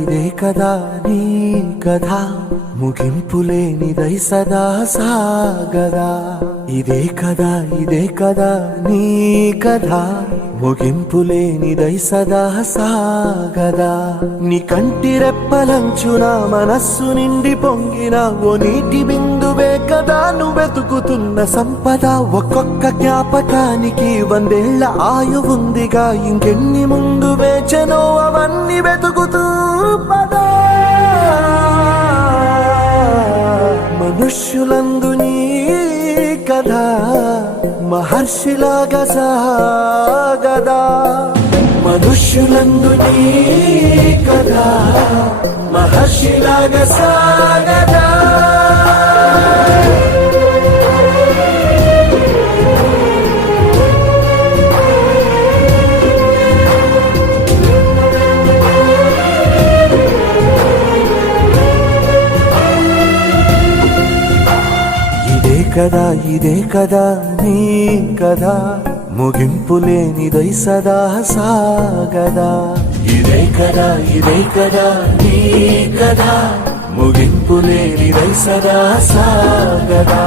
ఇదే కదా నీ కథ ముగింపులేనిదై సదా సాగదా. ఇదే కదా నీ కథ ముగింపులేనిదై సదా సాగదా. నీ కంటి రెప్పలంచున మనస్సు నిండి పొంగిన ఓ నీటి బిందువే కదా నువ్వెతుకుతున్న సంపద. ఒక్కొక్క జ్ఞాపకానికి 100 ఏళ్ల ఆయువుందిగా, ఇంకెన్ని ముందు వేచనో అవన్నీ వెతుకుతూ పదా. మనుష్యులందు నీ కథ మహర్షిలాగా సాగదా. మనుష్యులందు నీ కథ మహర్షిలాగా సాగదా. ఇదే కదా నీ కథ ముగింపులేనిదై సదా సాగదా. ఇదే కదా నీ కథ ముగింపులేనిదై సదా సాగదా.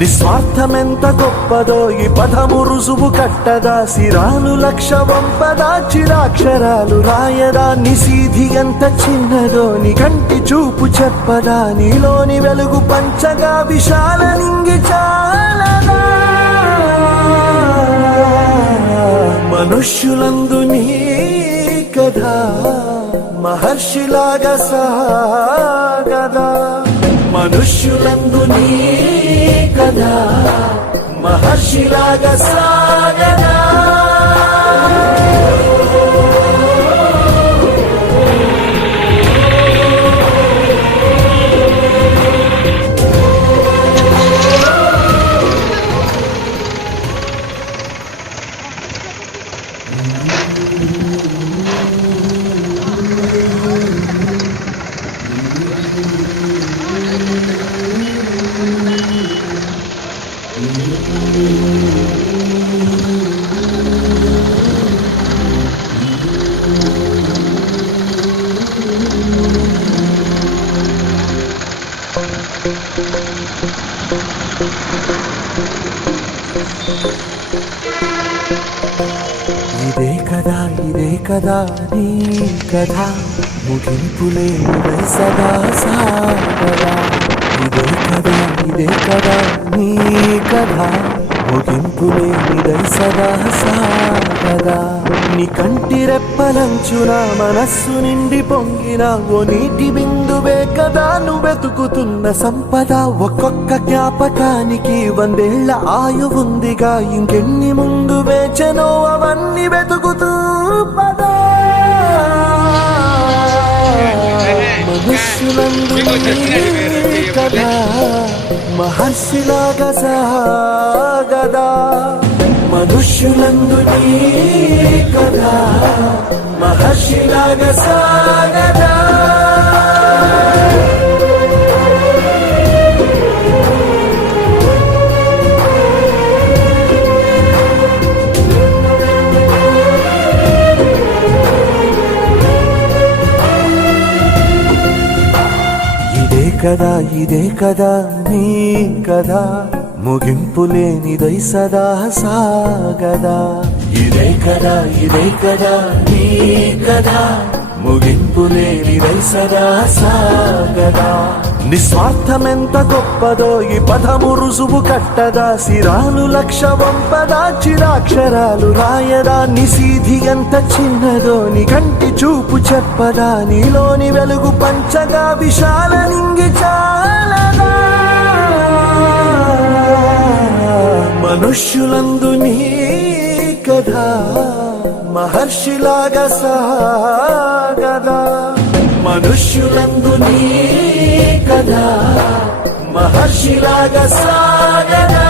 నిస్వార్థమెంత గొప్పదో ఈ పదము రుజువు కట్టదా. సిరాలు 1,00,000 వంపదా, చిరాక్షరాలు రాయదా. నిశీధి ఎంత చిన్నదో నీ కంటి చూపు చెప్పదా. నీలోని వెలుగు పంచగా విశాల నింగి చాలదా. మనుష్యులందు నీ కథ మహర్షిలాగా సాగదా. మనుష్యులందు నీ కథ మహర్షిలాగా సాగదా. ఇదే కదా నీ కథ ముగింపులేనిదై సదా సాగదా. ఇదే కదా నీ కథ ముగింపులేనిదై సదా సాగదా. నీ కంటి రెప్పలంచున మనస్సు నిండి పొంగిన ఓ నీటి బిందువే కదా నువ్వెతుకుతున్న సంపద. ఒక్కొక్క జ్ఞాపకానికి 100 ఏళ్ల ఆయువుందిగా, ఇంకెన్ని ముందు వేచనో అవన్నీ వెతుకుతూ పదా. మనుష్యులందు నీ కథ మహర్షిలాగా సాగదా. మనుష్యులందు నీ కథ మహర్షిలాగా సాగదా. ఇదే కదా నీ కథ ముగింపులేనిదై సదా సాగదా. ఇదే కదా నీ కథ ముగింపులేనిదై సదా సాగదా. నిస్వార్థమెంత గొప్పదో ఈ పదము రుజువు కట్టదా. సిరాలు 1,00,000 వంపదా, చిరాక్షరాలు రాయదా. నిశీధి ఎంత చిన్నదో నీ కంటి చూపు చెప్పదా. నీలోని వెలుగు పంచగా విశాల నింగి చాలదా. మనుష్యులందు నీ కథ మహర్షిలాగా సాగదా. మనుష్యులందు నీ కథ మహర్షిలాగా సాగదా.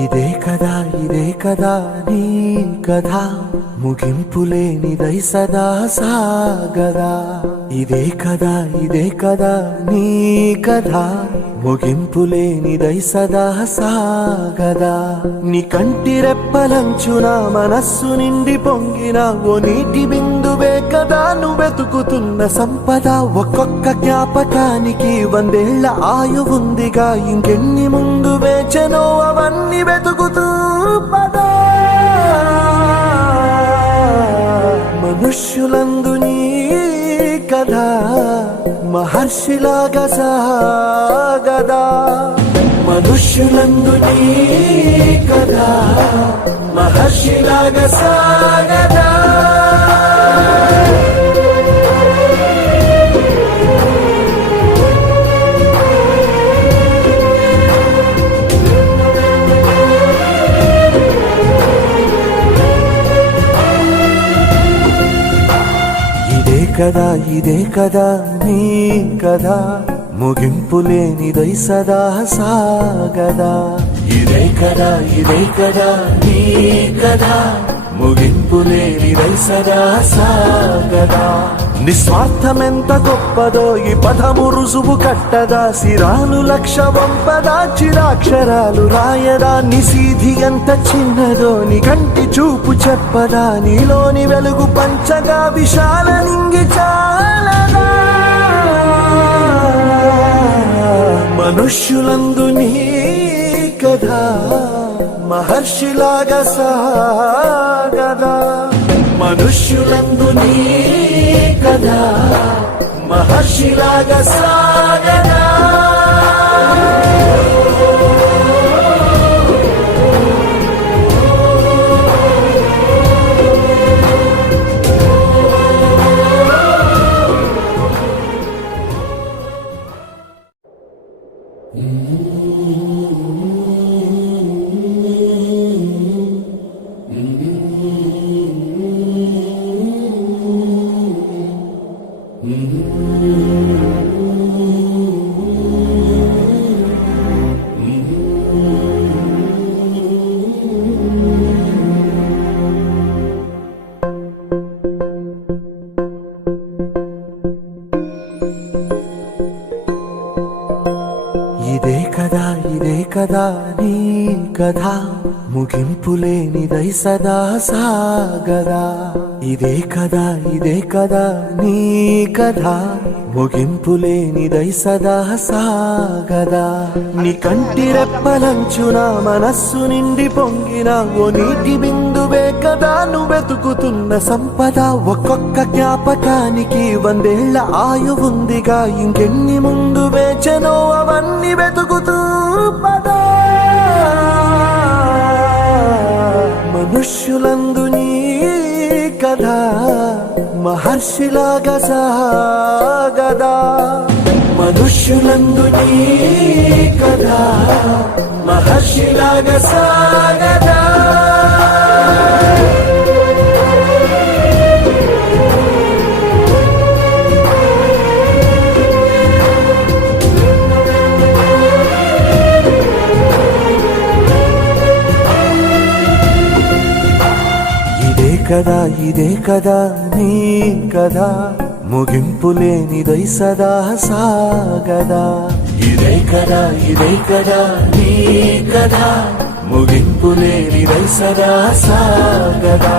ఇదే కదా నీ కథ ముగింపులేనిదై సదా సాగదా. ఇదే కదా నీ కథ ముగింపులేనిదై సదా సాగదా. నీ కంటి రెప్పలంచున మనస్సు నిండి పొంగిన ఓ నీటి బిందువే కదా నువ్వెతుకుతున్న సంపద. ఒక్కొక్క జ్ఞాపకానికి 100 ఏళ్ల ఆయువుందిగా, ఇంకెన్ని ముందు వేచనో అవన్నీ వెతుకుతూ పదా. మనుష్యులందు నీ కథ మహర్షిలాగా సాగదా. మనుష్యులందు నీ కథ మహర్షిలాగా సాగదా. ఇదే కదా నీ కథ ముగింపులేనిదై సదా సాగదా. ఇదే కదా నీ కథ ముగింపులేనిదై సదా సాగదా. నిస్వార్థమెంత గొప్పదో ఈ పదము రుజువు కట్టదా. సిరాలు 1,00,000 వంపదా, చిరాక్షరాలు రాయదా. నిశీధి ఎంత చిన్నదో నీ కంటి చూపు చెప్పదా. నీలోని వెలుగు పంచగా విశాల నింగి చాలదా. మనుష్యులందు నీ కథ మహర్షిలాగా సాగదా. మనుష్యులందు నీ కథ మహర్షిలాగా సాగదా. ఇదే కదా నీ కథ ముగింపులేనిదై సదా సాగదా. ఇదే కదా నీ కథ ముగింపులేనిదై సదా సాగదా. నీ కంటి రెప్పలంచున మనస్సు నిండి పొంగిన ఓ నీటి బిందువే కదా నువ్వెతుకుతున్న సంపద. ఒక్కొక్క జ్ఞాపకానికి 100 ఏళ్ల ఆయువుందిగా, ఇంకెన్ని ముందు వేచనో అవన్నీ వెతుకుతూ పదా. మనుష్యులందు నీ కథ మహర్షిలాగా సాగదా. మనుష్యులందు నీ కథ మహర్షిలాగా సాగదా. ఇదే కదా నీ కథ ముగింపులేనిదై సదా సాగదా. ఇదే కదా నీ కథ ముగింపులేనిదై సదా సాగదా.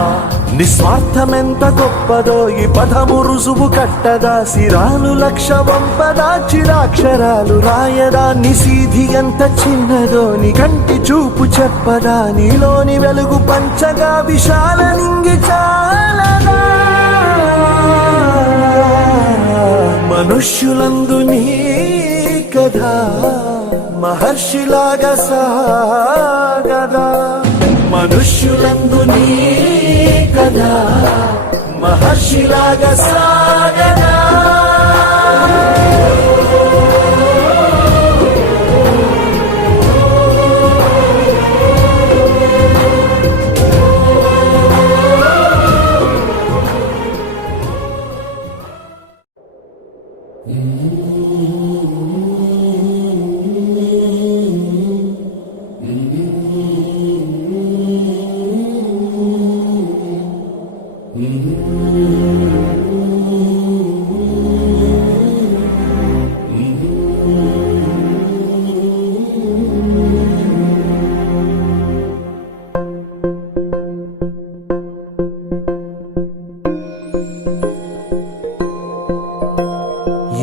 నిస్వార్థమెంత గొప్పదో ఈ పదము రుజువు కట్టదా, సిరాలు లక్ష వంపదా, చిరాక్షరాలు రాయదా, నిశీధి ఎంత చిన్నదో నీ కంటి చూపు చెప్పదా, నీలోని వెలుగు పంచగా విశాల నింగి చాలదా. మనుష్యులందు నీ కథ మహర్షిలాగా సాగదా, మనుష్యులందు నీ కథ మహర్షిలాగా సాగదా.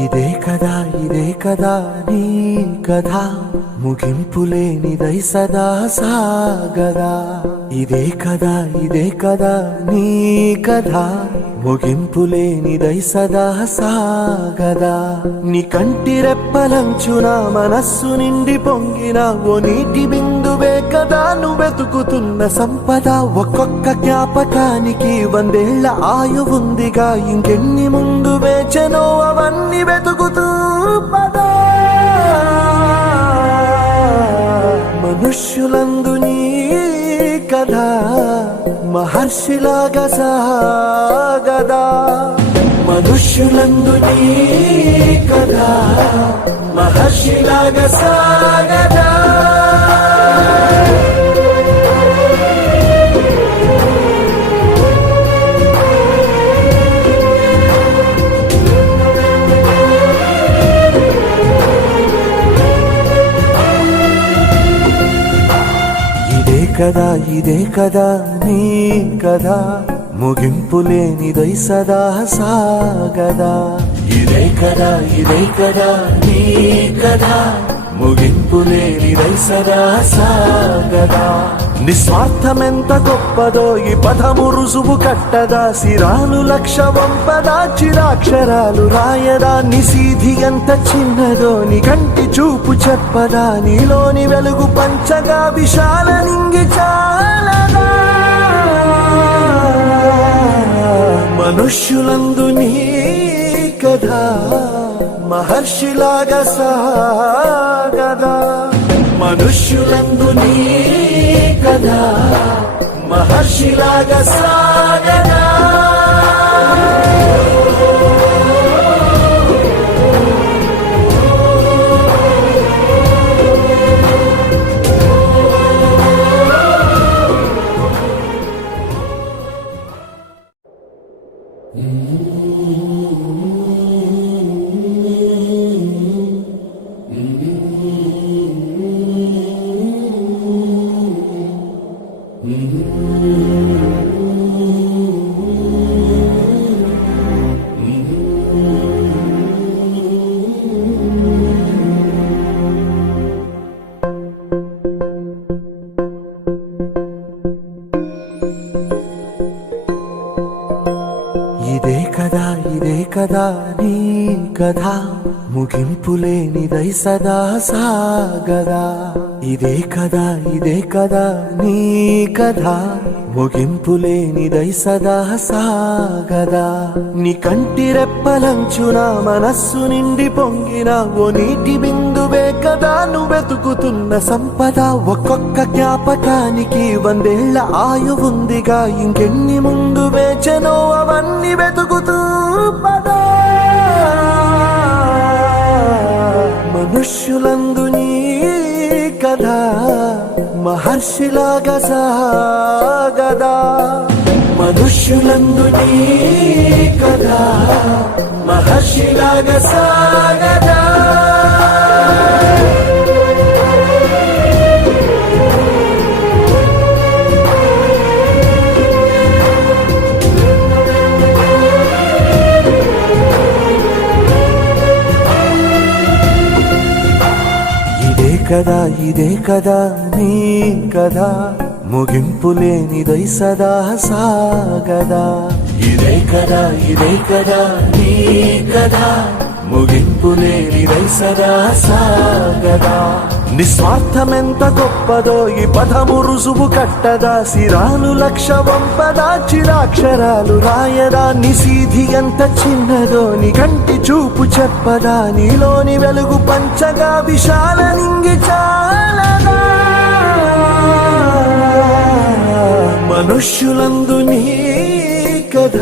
ఇదే కదా నీ కథ ముగింపులేనిదై సదా సాగదా. ఇదే కదా నీ కథ ముగింపులేనిదై సదా సాగదా. నీ కంటి రెప్పలంచున మనస్సు నిండి పొంగిన ఓ నీటి బిందువే కదా నువ్వెతుకుతున్న సంపద. ఒక్కొక్క జ్ఞాపకానికి 100 ఏళ్ల ఆయువుందిగా, ఇంకెన్ని ముందు వేచనో అవన్నీ వెతుకుతూ పదా. మనుష్యులందు నీ కథ మహర్షిలాగా సాగదా, మనుష్యులందు నీ కథ మహర్షిలాగా సాగదా. ఇదే కదా నీ కథ ముగింపులేనిదై సదా సాగదా. ఇదే కదా నీ కథ ముగింపులేనిదై సదా సాగదా. నిస్వార్థమెంత గొప్పదో ఈ పదము రుజువు కట్టదా, సిరాలు లక్ష వంపదా, చిరాక్షరాలు రాయదా, నిశీధి ఎంత చిన్నదో నీ కంటి చూపు చెప్పదా, నీలోని వెలుగు పంచగా విశాల నింగి చాలదా. మనుష్యులందు నీ కథ మహర్షిలాగా సాగదా, మనుష్యులందు నీ కథ మహర్షిలాగా సాగదా. ఇదే కదా నీ కథ ముగింపులేనిదై సదా సాగదా. ఇదే కదా నీ కథ ముగింపులేనిదై సదా సాగదా. నీ కంటి రెప్పలంచున మనస్సు నిండి పొంగిన ఓ నీటి బిందువే కదా నువ్వెతుకుతున్న సంపద. ఒక్కొక్క జ్ఞాపకానికి 100 ఏళ్ల ఆయువుందిగా, ఇంకెన్ని ముందు వేచనో అవన్నీ వెతుకుతూ పదా. మనుష్యులందు నీ కథ మహర్షిలాగా సాగదా, మనుష్యులందు నీ కథ మహర్షిలాగా సాగదా. కదా ఇదే కదా నీ కదా ముగింపు లేనిదై సదా సాగదా ఇదే కదా నీ కదా ముగింపు లేనిదై సదా సాగదా నిస్వార్థమెంత గొప్పదో ఈ పదము రుజువు కట్టదా సిరాలు లక్ష వంపదా చిరాక్షరాలు రాయదా నిశీధి ఎంత చిన్నదో నీ కంటి చూపు చెప్పదా నీలోని వెలుగు పంచగా విశాల నింగి చాలదా మనుష్యులందు నీ కథ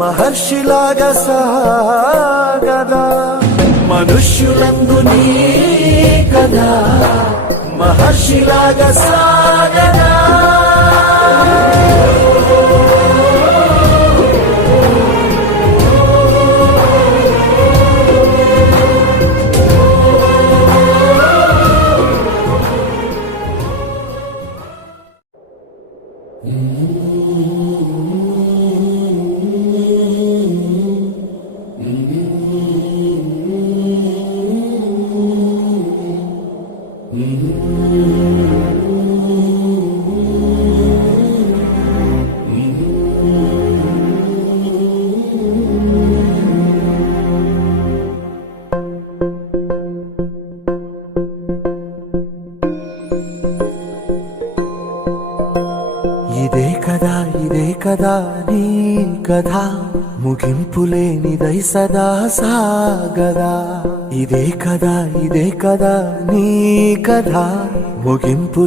మహర్షిలాగా సాగదా మనుష్యులందు నీ కథ మహర్షిలాగా సాగదా ఇదే కదా నీ కథ ముగింపు లేనిదై సదా సాగదా ఇదే కదా నీ కథ ముగింపు